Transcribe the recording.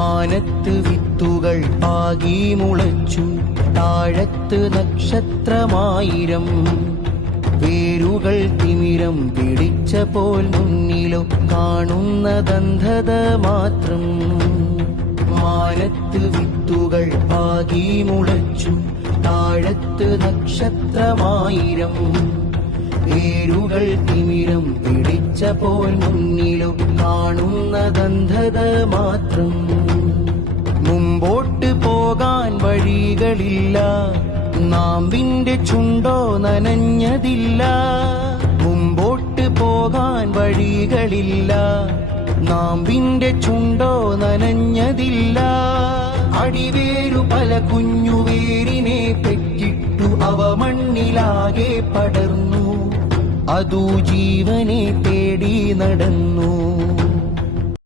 മാനത്ത് വിത്തുകൾ പാകി മുളച്ചു, താഴത്ത് നക്ഷത്രമായിരം. വേരുകൾ തിമിരം പിടിച്ച പോൽ മുന്നിലോ കാണുന്നതന്ധത മാത്രം. മാനത്ത് വിത്തുകൾ പാകി മുളച്ചു, താഴത്ത് നക്ഷത്രമായിരം. വേരുകൾ തിമിരം പിടിച്ച പോൽ മുന്നിലോ കാണുന്നതന്ധത മാത്രം. മുമ്പോട്ട് പോകാൻ വഴികളില്ല, നാമ്പിന്റെ ചുണ്ടോ നനഞ്ഞതില്ല. മുമ്പോട്ട് പോകാൻ വഴികളില്ല, നാമ്പിന്റെ ചുണ്ടോ നനഞ്ഞതില്ല. അടിവേരു പല കുഞ്ഞുവേരിനെ പെറ്റിട്ടു അവ മണ്ണിലാകെ പടർന്നു, അതു ജീവനെ തേടി നടന്നു.